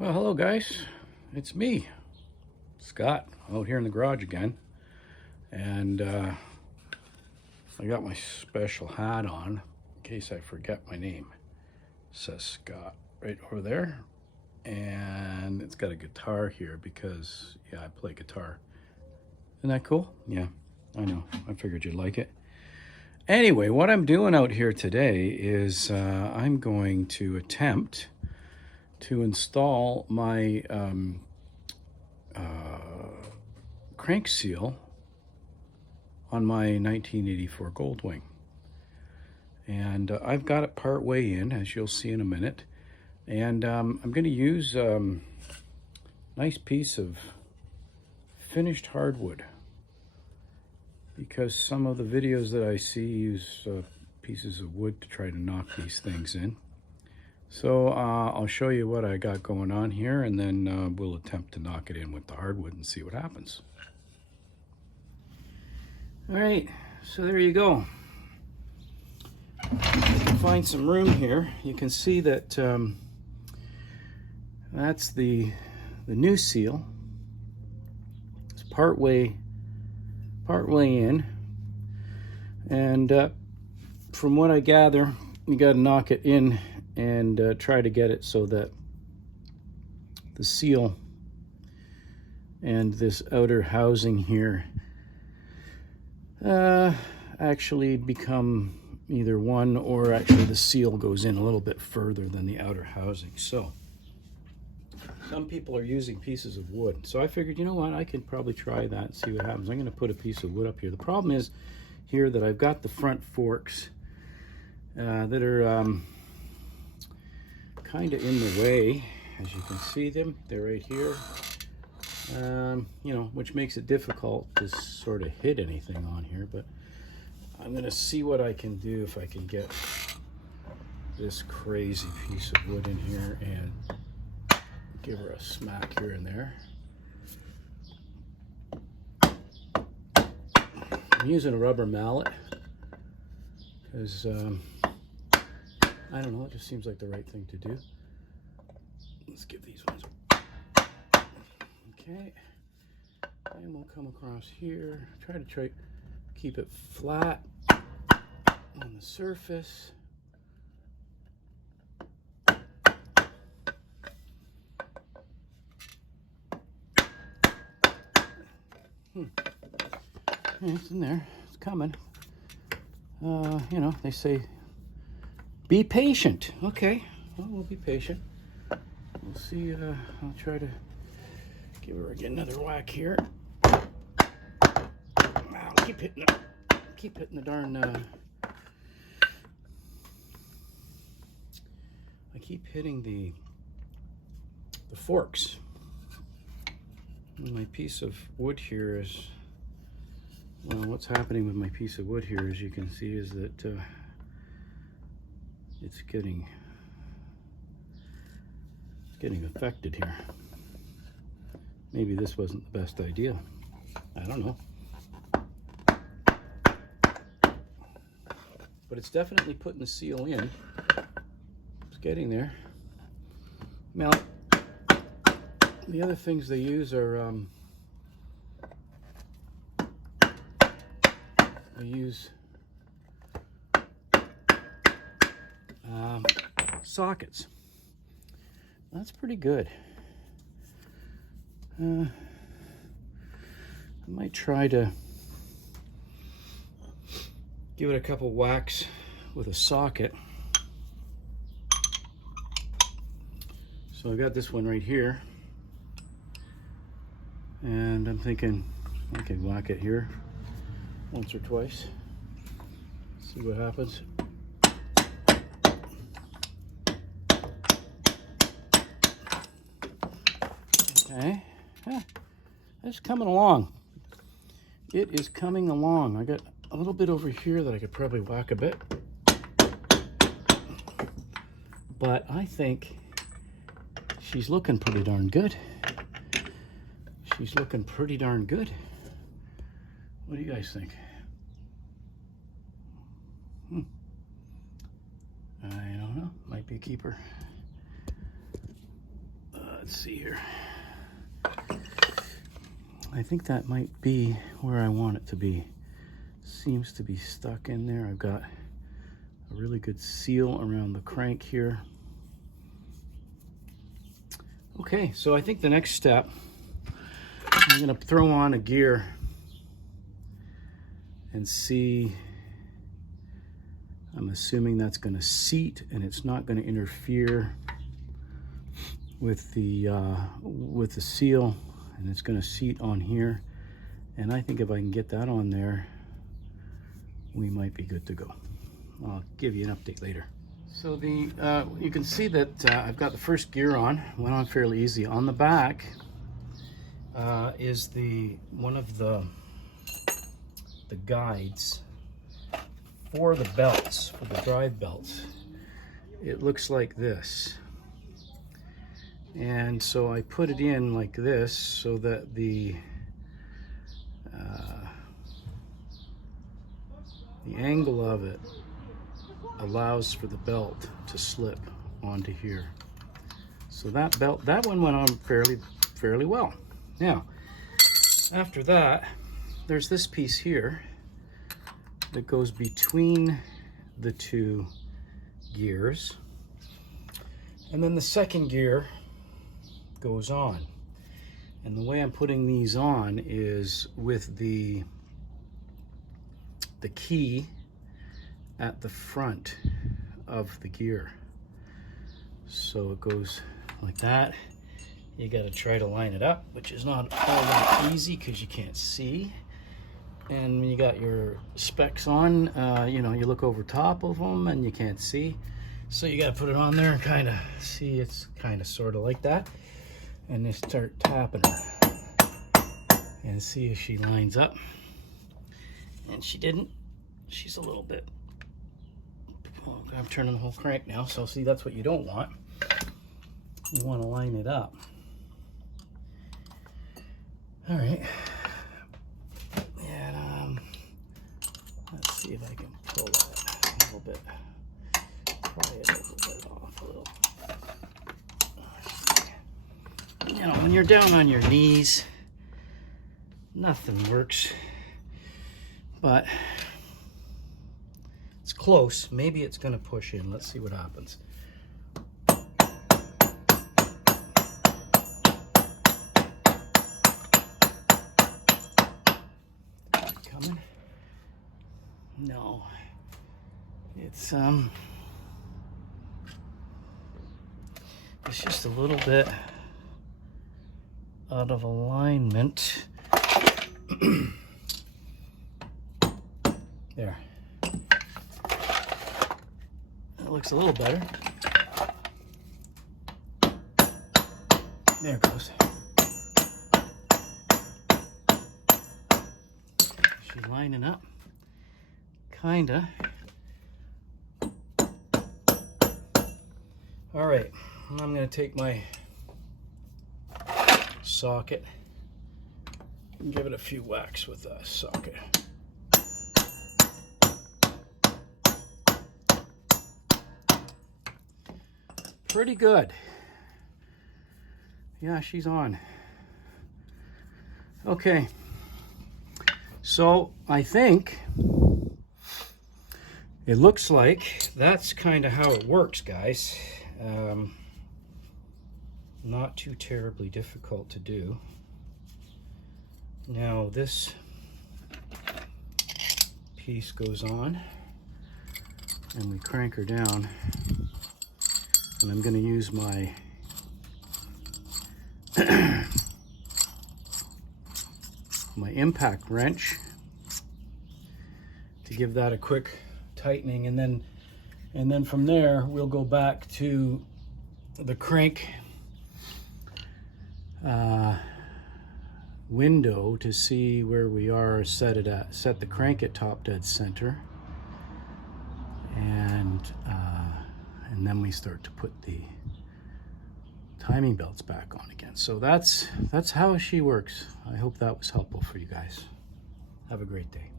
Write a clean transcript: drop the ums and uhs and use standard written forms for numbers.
Well, hello guys. It's me, Scott, out here in the garage again. And I got my special hat on in case I forget my name. It says Scott right over there. And it's got a guitar here because, yeah, I play guitar. Isn't that cool? Yeah, I know. I figured you'd like it. Anyway, what I'm doing out here today is I'm going to attempt to install my crank seal on my 1984 Goldwing. And I've got it part way in, as you'll see in a minute. And I'm going to use a nice piece of finished hardwood, because some of the videos that I see use pieces of wood to try to knock these things in. So I'll show you what I got going on here, and then we'll attempt to knock it in with the hardwood and see what happens. All right, so there you go. Find some room here. You can see that that's the new seal. It's part way in, and from what I gather, you got to knock it in and try to get it so that the seal and this outer housing here actually become either one, or actually the seal goes in a little bit further than the outer housing. So some people are using pieces of wood, so I figured, you know what, I could probably try that and see what happens. I'm going to put a piece of wood up here. The problem is here that I've got the front forks that are kind of in the way. As you can see them, they're right here, you know, which makes it difficult to sort of hit anything on here. But I'm going to see what I can do if I can get this crazy piece of wood in here and give her a smack here and there. I'm using a rubber mallet because I don't know, it just seems like the right thing to do. Let's give these ones okay, and we'll come across here. Try to keep it flat on the surface. Yeah, it's in there. It's coming. You know, they say be patient. Okay, well, we'll be patient. We'll see. I'll try to give her again another whack here. I'll keep hitting the darn. I keep hitting the forks. And my piece of wood here is, well, what's happening with my piece of wood here, as you can see, is that it's getting affected here. Maybe this wasn't the best idea. I don't know. But it's definitely putting the seal in. It's getting there. Now, the other things they use are they use sockets. That's pretty good. I might try to give it a couple whacks with a socket. So I got this one right here, and I'm thinking I can whack it here once or twice. See what happens. Okay, yeah, it's coming along. It is coming along. I got a little bit over here that I could probably whack a bit, but I think she's looking pretty darn good. She's looking pretty darn good. What do you guys think? I don't know. Might be a keeper. let's see here. I think that might be where I want it to be. Seems to be stuck in there. I've got a really good seal around the crank here. Okay, so I think the next step, I'm going to throw on a gear and see. I'm assuming that's going to seat and it's not going to interfere with the seal, and it's going to seat on here. And I think if I can get that on there, we might be good to go. I'll give you an update later. So you can see that I've got the first gear on. Went on fairly easy. On the back is one of the guides for the belts, for the drive belts. It looks like this. And so I put it in like this so that the angle of it allows for the belt to slip onto here. So that one went on fairly well. Now, after that, there's this piece here that goes between the two gears. And then the second gear goes on. And the way I'm putting these on is with the key at the front of the gear. So it goes like that. You got to try to line it up, which is not all that easy because you can't see. And when you got your specs on, you know, you look over top of them and you can't see. So you got to put it on there and kind of see it's kind of sort of like that. And then start tapping her and see if she lines up. And she didn't. She's a little bit, well, I'm turning the whole crank now, so see, that's what you don't want. You want to line it up. All right. And let's see if I can pull that a little bit. Pry it a little bit off a little. You know, when you're down on your knees, nothing works. But it's close. Maybe it's going to push in. Let's see what happens. Coming? No. It's just a little bit out of alignment. There. That looks a little better. There it goes. She's lining up. Kinda. All right, I'm gonna take my socket and give it a few whacks with a socket. Pretty good. Yeah, she's on. Okay. So I think it looks like that's kind of how it works, guys. Not too terribly difficult to do. Now this piece goes on and we crank her down. And I'm going to use my my impact wrench to give that a quick tightening, and then from there we'll go back to the crank window to see where we are, set the crank at top dead center, and then we start to put the timing belts back on again. So that's how she works. I hope that was helpful for you guys. Have a great day.